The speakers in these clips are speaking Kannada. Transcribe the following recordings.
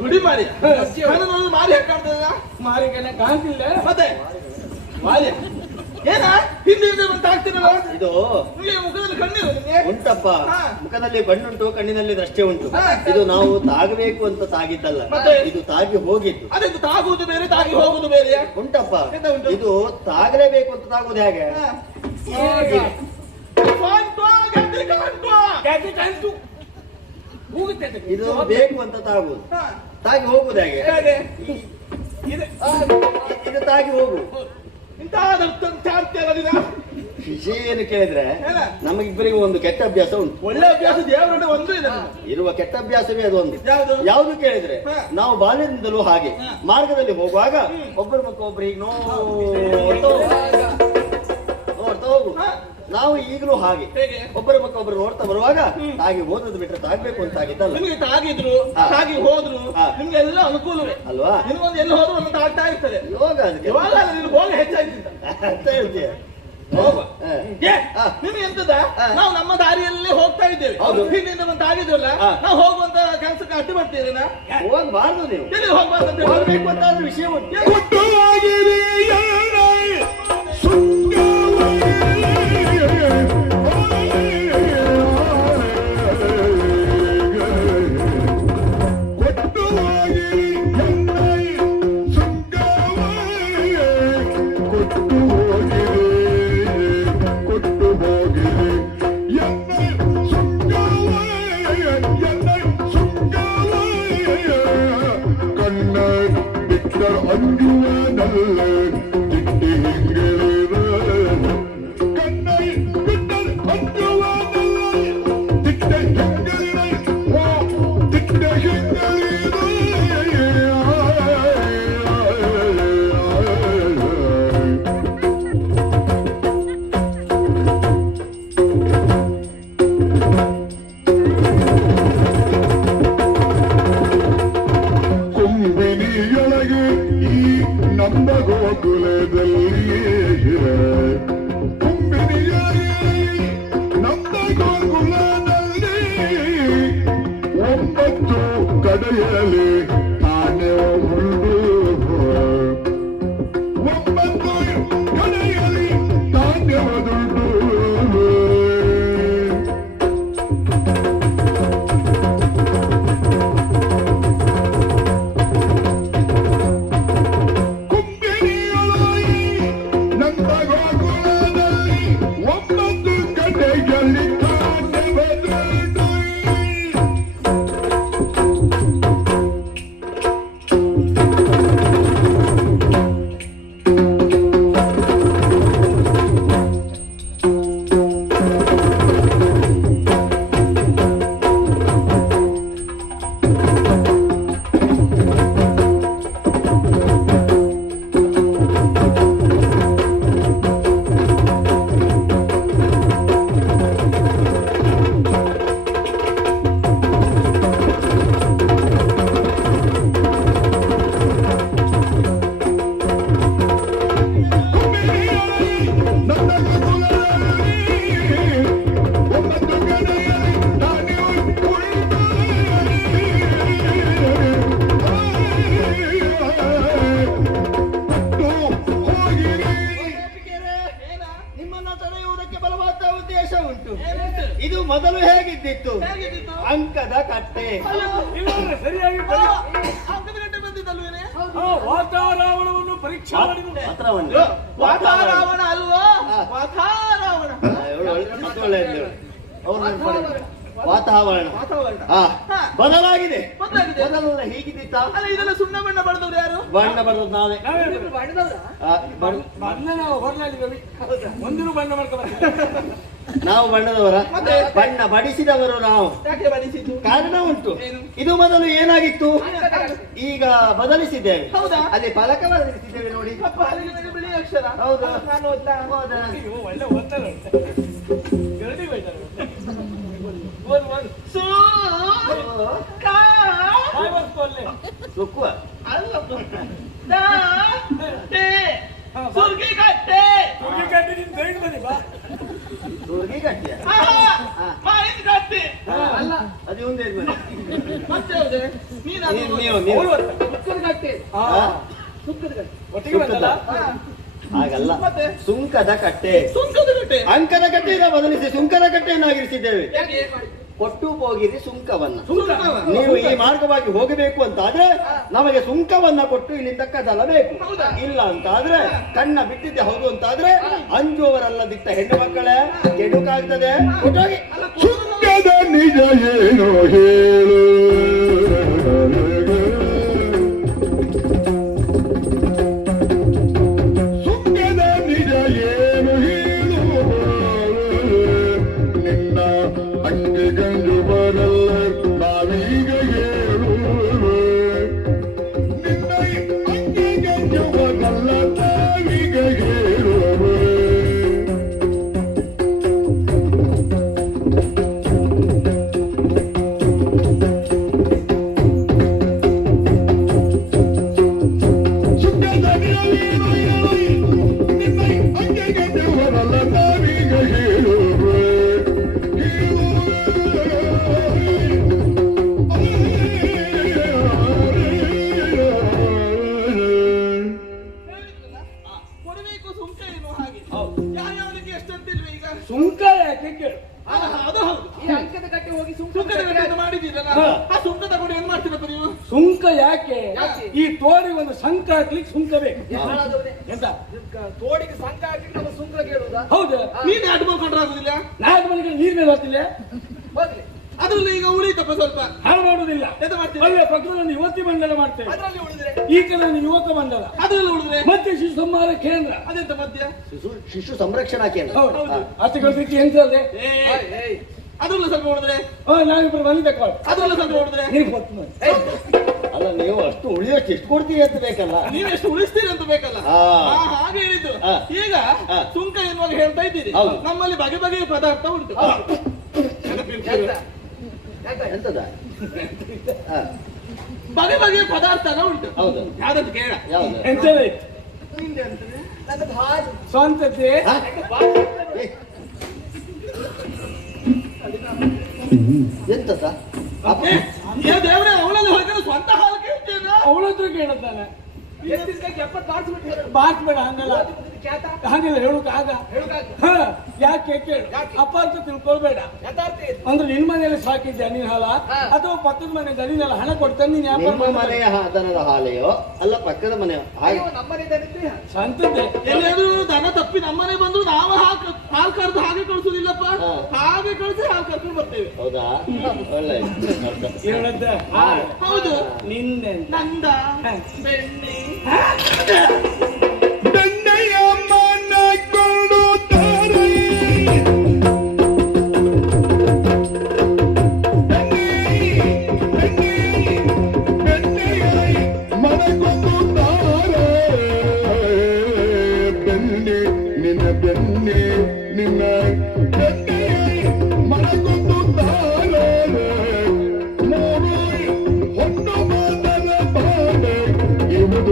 ಗುಡಿ ಮಾರಿ ಮಾರಿ ಮಾರಿಗೆಲ್ಲ ಕಾಣ್ತಿಲ್ಲ? ಮತ್ತೆ? ಮಾರಿ. ಏನ? ಹಿಂದೆ ಹಿಂದೆ ಬಂತ ಇದು ಮುಖದಲ್ಲಿ ಕಣ್ಣಿರು ಉಂಟಪ್ಪ. ಮುಖದಲ್ಲಿ ಕಣ್ಣುಂಟು ಕಣ್ಣಿನಲ್ಲಿ ಅಷ್ಟೇ ಉಂಟು. ಇದು ನಾವು ತಾಗಬೇಕು ಅಂತ ತಾಗಿದ್ದಲ್ಲ. ಮತ್ತೆ? ಇದು ತಾಗಿ ಹೋಗಿದ್ದು. ಅದಕ್ಕೆ ತಾಗುವುದು ಬೇರೆ ತಾಗಿ ಹೋಗುದು ಬೇರೆ ಉಂಟಪ್ಪ. ಎಂತ ಉಂಟು? ಇದು ತಾಗಲೇಬೇಕು ಅಂತ ತಾಗುವುದು ಹೇಗೆ? ಇದು ಬೇಕು ಅಂತ ತಾಗುದು. ತಾಗಿ ಹೋಗುದು ಹಾಗೆ? ಇದೆ. ತಾಗಿ ಹೋಗು. ವಿಷಯ ಏನು ಕೇಳಿದ್ರೆ? ನಮಗಿಬ್ಬರಿಗೂ ಒಂದು ಕೆಟ್ಟ ಅಭ್ಯಾಸ ಉಂಟು. ಒಳ್ಳೆ ಅಭ್ಯಾಸ ದೇವರೊಂದು ಒಂದು ಇದೆ. ಇರುವ ಕೆಟ್ಟ ಅಭ್ಯಾಸವೇ ಅದು ಒಂದು. ಯಾವುದು? ಯಾವುದು ಕೇಳಿದ್ರೆ ನಾವು ಬಾಲ್ಯದಿಂದಲೂ ಹಾಗೆ ಮಾರ್ಗದಲ್ಲಿ ಹೋಗುವಾಗ ಒಬ್ಬರ ಮಕ್ಕ ಒಬ್ಬರಿಗೆ ಈಗ ನೋಡ್ತಾ ನೋಡ್ತಾ ಹೋಗು. ನಾವು ಈಗಲೂ ಹಾಗೆ. ಹೇಗೆ? ಒಬ್ಬರ ಮಕ್ಕ ಒಬ್ಬರು ನೋಡ್ತಾ ಬರುವಾಗ ತಾಗಿ ಓದೋದು ಬಿಟ್ರೆ ತಾಗ್ಬೇಕು ಅಂತ ಆಗಿದ್ದಲ್ಲ ನಿಮಗೆ ತಾಗಿದ್ರು. ತಾಗಿ ಹೋದ್ರು. ನಿಮ್ಗೆ ಎಲ್ಲ ಅನುಕೂಲವೇ? ಅಲ್ವಾ? ನಿಮ್ಗೊಂದು ಎಲ್ಲಿ ಹೋದ್ರು ಒಂದು ತಾಗ್ತಾ ಇರ್ತದೆ. ಯೋಗ ಅದಕ್ಕೆ. ಯೋಗ ಅಲ್ಲ, ನೀನು ಹೋಗಿ ಹೆಚ್ಚಾಗ್ತಿದ್ದ ಅಂತ ಹೇಳ್ತೀಯ. ನಿಮ್ಗೆ ಎಂತದ? ನಾವು ನಮ್ಮ ದಾರಿಯಲ್ಲೇ ಹೋಗ್ತಾ ಇದ್ದೇವೆ. ಹಿಂದಿಂದ ಆಗಿದ್ರಲ್ಲ. ನಾವು ಹೋಗುವಂತ ಕೆಲಸಕ್ಕೆ ಅಡ್ಡಿ ಬರ್ತೀರಿ ಹೋಗ್ಬಾರ್ದು ನೀವು. ಎಲ್ಲಿ ಹೋಗ್ಬಾರ್ದು ಅಂತ ವಿಷಯ ಉಂಟು. lên. ಅಂಕದ ಕಟ್ಟೆ ಸರಿಯಾಗಿ ವಾತಾವರಣವನ್ನು ಪರೀಕ್ಷೆ ವಾತಾರಾವಣ ಅಲ್ವಾ? ವಾತಾವರಣ. ವಾತಾವರಣ. ಬದಲಾಗಿದೆ. ಬದಲಲ್ಲ ಹೀಗಿದ್ದಿತ್ತ? ಅಲ್ಲ ಇದೆಲ್ಲ ಸುಣ್ಣ ಬಣ್ಣ ಬಡದವ್ರು ಯಾರು? ಬಣ್ಣ ಬರೋದು ನಾವೇ. ಬಣ್ಣ- ನಾವು ಹೊರಲಾಡಿದ್ದೇವೆ ಮುಂದಿನ ಬಣ್ಣ ಮಾಡ್ಕೊಂಡು ನಾವು ಬಣ್ಣದವರ? ಬಣ್ಣ ಬಡಿಸಿದವರು ನಾವು. ಕಾರಣ ಉಂಟು? ಇದು ಮೊದಲು ಏನಾಗಿತ್ತು? ಈಗ ಬದಲಿಸಿದ್ದೇವೆ. ಹೌದಾ? ಅಲ್ಲಿ ಫಲಕ ಬದಲಿಸಿದ್ದೇವೆ ನೋಡಿ. ಅಕ್ಷರ. ಹೌದು? ಒಳ್ಳೆ ಬಿಳಿ ಅಕ್ಷರ ಹೌದು. ಕಾ ಬಾಯ್ ಬರ್ತು ಅಲ್ಲೇ ಸುರ್ಗಿ ಕಟ್ಟೆ ಮಾಹಿತಿ ಕಟ್ಟಿ ಅದು ಒಂದೇ ಮತ್ತೆ ಯಾವ್ದು? ನೀನು ನೀವು ನೀವು. ಸುಕ್ಕದ ಒಟ್ಟಿಗೆ ಬಂದಲ್ಲ? ಹಾಗಲ್ಲ ಮತ್ತೆ? ಸುಂಕದ ಕಟ್ಟೆ. ಸುಂಕದ ಅಂಕದ ಕಟ್ಟೆಯಿಂದ ಬದಲಿಸಿ ಸುಂಕದ ಕಟ್ಟೆಯನ್ನಾಗಿರಿಸಿದ್ದೇವೆ? ಕೊಟ್ಟು ಹೋಗಿರಿ ಸುಂಕವನ್ನ. ಸುಂಕವ? ನೀವು ಈ ಮಾರ್ಗವಾಗಿ ಹೋಗಬೇಕು ಅಂತ ಆದ್ರೆ ನಮಗೆ ಸುಂಕವನ್ನ ಕೊಟ್ಟು ಇಲ್ಲಿಂದ ಕದಲಬೇಕು? ಇಲ್ಲ ಅಂತ ಆದ್ರೆ ಕಣ್ಣ ಬಿಟ್ಟಿದ್ದೆ ಹೌದು ಅಂತ ಆದ್ರೆ ಅಂಜುವವರಲ್ಲ ದಿಟ್ಟ ಹೆಣ್ಣು ಮಕ್ಕಳೇ ಕೆಡುಕಾಗ್ತದೆ. ನಿಜ ಏನು ಹೇಳು ಸುಂಕ ಯಾಕೆ ಕೇಳು ಅದು ಹೌದು. ಈ ಅಂಕದ ಗಟ್ಟಿ ಹೋಗಿ ಸುಂಕ ಕಟ್ಟೆ ಮಾಡಿದ್ದೀರಲ್ಲ. ಆ ಸುಂಕದ ತಗೊಂಡು ಏನ್ ಮಾಡ್ತೀರಪ್ಪ ನೀವು? ಸುಂಕ ಯಾಕೆ? ಯಾಕೆ? ಈ ತೋಡಿ ಒಂದು ಸಂಕ ಹಾಕ್ಲಿಕ್ಕೆ ಸುಂಕ ಬೇಕು. ಎಂತ? ತೋಡಿಗೆ ಸಂಕ ಹಾಕಿ ನಮ್ಮ ಸುಂಕ ಕೇಳುವುದು? ಹೌದು. ನೀನ್ ನಾಲ್ಕು ಮನೆಗೆ ನೀರ್ ಮೇಲೆ ಬರ್ತಿಲ್ಲ ಹೋಗ್ಲಿ. ಅದ್ರಲ್ಲಿ ಈಗ ಉಳಿತಪ್ಪ ಸ್ವಲ್ಪ. ಹಾಳು ಮಾಡುದಿಲ್ಲ ಎಂತ ಮಾಡ್ತೀವಿ ಒಳ್ಳೆ ಪಕ್ಕದಲ್ಲಿ ಯುವತಿ ಮಂಡಲ ಮಾಡ್ತೇವೆ. ಅದ್ರಲ್ಲಿ ಉಳಿದ್ರೆ? ಈ ಕಡೆ ಯುವಕ ಮಂಡಲ. ಅದ್ರಲ್ಲಿ ಉಳಿದ್ರೆ? ಮತ್ತೆ ಶಿಶು ಸಂಹಾರ ಕೇಂದ್ರ. ಅದೆಂತ ಮಧ್ಯ? ಶಿಶು ಶಿಶು ಸಂರಕ್ಷಣಾ ಕೇಂದ್ರ. ಅಷ್ಟು ಕಳಿಸಿ ಎಂತ ಅಲ್ಲದೆ. ಅದ್ರಲ್ಲೂ ಸ್ವಲ್ಪ ಉಳಿದ್ರೆ? ನಾವಿಬ್ರು ಬಂದಿದ್ದೆ ಕಾಲ್ ಅದ್ರಲ್ಲೂ ಸ್ವಲ್ಪ ಉಳಿದ್ರೆ? ನೀವು ಗೊತ್ತು ನೀವು ಅಷ್ಟು ಉಳಿಯೋಷ್ಟು ಎಷ್ಟು ಕೊಡ್ತೀವಿ ಅಂತ ಬೇಕಲ್ಲ ನೀವು ಎಷ್ಟು ಉಳಿಸ್ತೀರಿ ಅಂತ ಬೇಕಲ್ಲ ಹಾ. ಹಾಗೆ ಹೇಳಿದ್ದು ಹಾ. ಈಗ ಹಾ. ಸುಂಕ ಎನ್ನುವಾಗ ಹೇಳ್ತಾ ಇದ್ದೀರಿ ಹೌದು. ನಮ್ಮಲ್ಲಿ ಬಗೆ ಬಗೆಯ ಪದಾರ್ಥ ಉಂಟು ಹಾ. ಎಂತ? ಎಂತ? ಎಂತದ ಹಾ, ಬಗೆ ಬಗೆಯ ಪದಾರ್ಥ ಎಲ್ಲ ಉಂಟು ಹೌದು ಯಾವ್ದಂತ ಕೇಳ ಯಾವ್ದು ಎಂತದೇ ಹಾ? ಏ. ಎಂತದ ಅಪ್ಪ, ಏ, ದೇವ್ರೆ ಅವಳಲ್ಲಿ ಹೊರಗಡೆ ಸ್ವಂತ ಹಾಲು ಅವಳ ಹತ್ರ ಕೇಳುತ್ತಾನೆ ಬಾರ್ಸ್ಬೇಡ. ಬಾಟ್ಬೇಡ ಹಂಗಲ್ಲ ಹೇಳುಕ್ ಆಗ. ಹೇಳುಕಾಗ. ಹ ಯಾಕೆ ಕೇಳು? ಅಪ್ಪ ಅಂತ ತಿಳ್ಕೊಳ್ಬೇಡ. ಅಂದ್ರೆ ನಿನ್ ಮನೆಯಲ್ಲಿ ಸಾಕಿದ್ಯಾ ನೀನ್ ಹಾಲ ಅದು ಅಥವಾ ಪಕ್ಕದ ಮನೆ ದನಿನೆಲ್ಲ ಹಣ ಕೊಡ್ತಾನೆ ನೀನ್ ವ್ಯಾಪಾರ ನಿಮ್ಮ ಮನೆಯ ಹ- ದನದ ಹಾಲೆಯೋ ಅಲ್ಲ ಪಕ್ಕದ ಮನೆಯ ಹಾಗೆ. ಸ್ವಂತತೆ ಎಲ್ಲಿಯಾದ್ರೂ ದನ ತಪ್ಪಿ ನಮ್ಮನೆ ಬಂದ್ರು ನಾವು ಹಾಕ ಹಾಲು ಕರೆದು ಹಾಗೆ ಕಳ್ಸುದಿಲ್ಲಪ್ಪ. ಹಾ. ಹಾಗೆ ಕಳಿಸಿ ಹಾಲು ಕರ್ಕೊಂಡು ಬರ್ತೇವೆ. ಹೌದಾ? ಒಳ್ಳೆ ಹೇಳದ್ದ? ಹೌದು. ನಿನ್ನೆ. ನಂದ. ಬೆಣ್ಣೆ.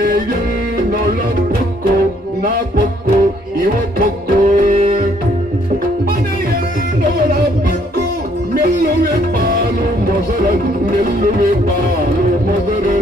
Lleno lo poco, na poco y un poco. mellow me palu, mozara, mellow me palu, mozara.